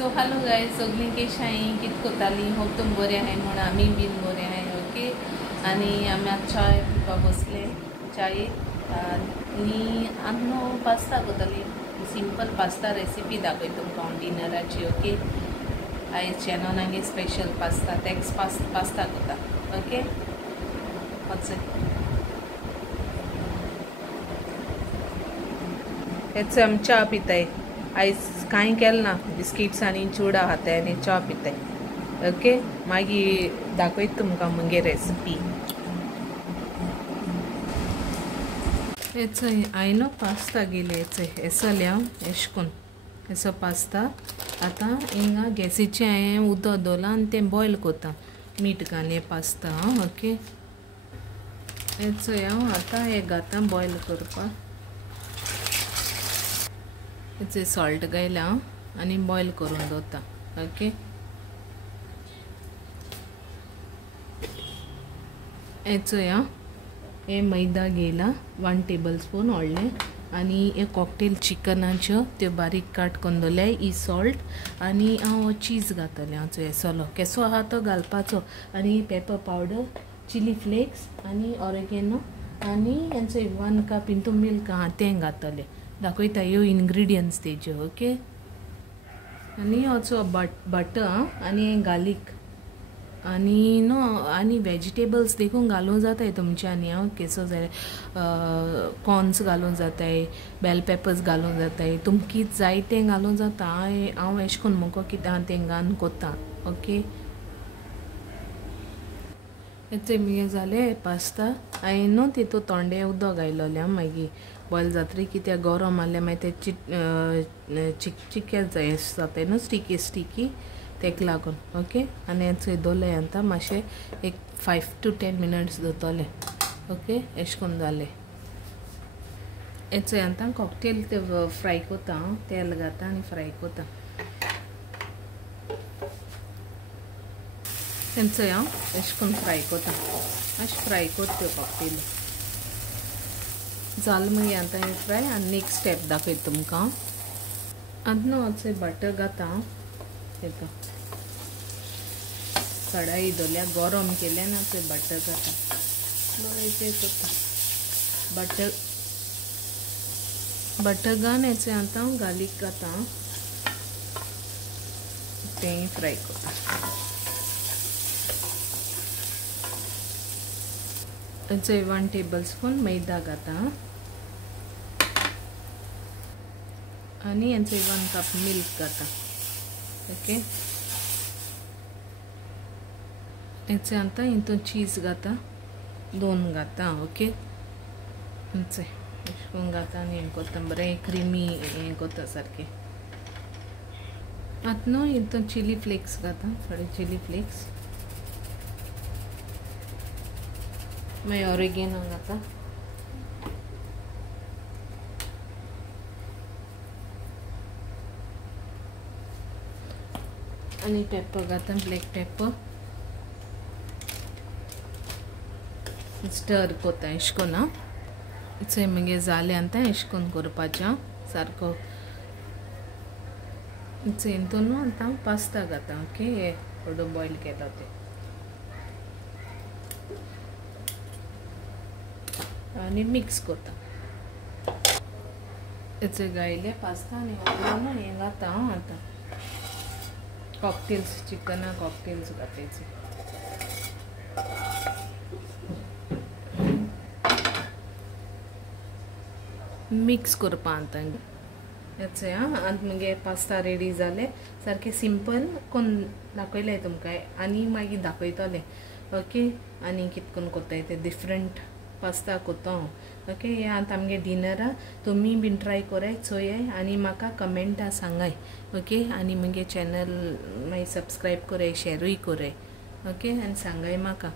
So hello guys सगळीं कशी आहाय कितें कोतालीं होप तुम बरे आहाय म्हण आमी बीन बरे आहाय ओके। आनी आमी आतां चाय पिवपा बसले चायेक आनी आमी पास्ता कोतालीं सिंपल पास्ता रेसिपी दाखय तुमकां हांव डिनराची ओके। आयज चॅनलांगे स्पेशल पास्ता तेक्स पास्ता कोता ओके। हेच आमी च्या पिताय आयज कांय केलें ना बिस्किट्स आनी चुडा खाताय आनी च्या पिताय ओके। मागीर दाखयत तुमकां मुगे रेसिपी। हेच हांवें पास्ता गेले हेसले हांव एशकोन हेसो पास्ता आतां हिंगा गॅसीचें हांवें उदक दवरलां आनी तें बॉयल कोता मीठ घालून पास्ता ओके। हेच हांव आतां हें घातां बॉयल करपाक हेचे सॉल्ट घायला आनी बॉयल करून दवरता ओके। हेचो हे मैदा घेयला 1 टेबलस्पून व्हडलें आनी हे कॉकटेल चिकनाच्यो त्यो बारीक काट करून दवरल्या ही सॉल्ट आनी हांव चीज घातलें हाचो हेसलो केसो आहा तो घालपाचो आनी पेपर पावडर चिली फ्लेक्स आनी ऑरेगेनो आनी हेंचो 1 कप इंतू मिल्क आहा तें घातलें दाखयता ह्यो इनग्रिडियंट्स तेज्यो ओके। आनी हाचो बटर आनी गार्लीक आनी नो आनी वेजिटेबल्स देखून घालूं जाताय तुमच्यांनी हांव केसो जाय कॉर्न्स घालूं जाताय बेल पेपर्स घालूं जाताय तुम कितें जाय तें घालूं जाता हांव एशे कोन्न मुको कितें आहा तें घालून कोता ओके। हेचे मगे जालें पास्ता हांवें न्हू तितू थोंडें उदक घायलोलें मागीर बॉयल जातरी कित्याक गरम आहलें मागीर तें चिक्केत जाय जाताय न्हू स्टिकी तेका लागून ओके। आनी हेचो दवरलें आतां मातशें एक 5 to 10 मिनट्स दवरतलें ओके एशे कोन्न जालें। हेचो आतां कॉकटेल ते फ्राय कोता तेल घाता आनी फ्राय कोता हेंचो हांव एशे कोन्न फ्राय कोता अशें फ्राय कोता त्यो कॉकटेल जालें मागीर आतां हें फ्राय आनी नेक्स्ट स्टेप दाखयता तुमकां। आतां न्हू हाचो बटर घाता हेका कढाई दवरल्या गरम केलें ना ते बटर घाता बरें कोता बटर घालून हेचें आतां गार्लीक घाता तें फ्राय कोता हेचो 1 टेबलस्पून मैदा घाता आनी हेचो 1 कप मिल्क घाता ओके। हेचे आतां हितून चीज घाता 2 घाता ओके। हेचे एशे कोन्न घाता आनी हें कोता बरें क्रिमी हें कोता सारकें। आतां न्हू हितून चिली फ्लेक्स घाता थोडे चिली फ्लेक्स मागीर ऑरेगेनो घाता आनी पेपर घाता ब्लॅक पेपर स्टर कोता एशे कोन्न हेचो मगे जालें आतां एशे कोन्न करपाचें सारको हेचो हितून न्हू आतां पास्ता घाता ओके हे थोडो बॉयल केला तें आनी मिक्स कोता हेचो घायले पास्ता आनी न्हू हें घाता आतां कॉकटेल्स चिकना कॉकटेल्स घाता हेचे मिक्स करपा आतां हेचे आतां मगे पास्ता रेडी जालें सारकें सिंपल कोन्न दाखयलें तुमकां आनी मागीर दाखयतलें ओके। आनी कितें कोन्न कोत्ताय तें डिफरंट पास्ता कोता हांव ओके। हे आतां आमगे डिनरा तुमी बीन ट्राय कोराय चोयाय आनी म्हाका कमेंटा सांगाय ओके। आनी मुगे चॅनल मागीर सबस्क्रायब कोराय शेरूय कोराय ओके आनी सांगाय म्हाका।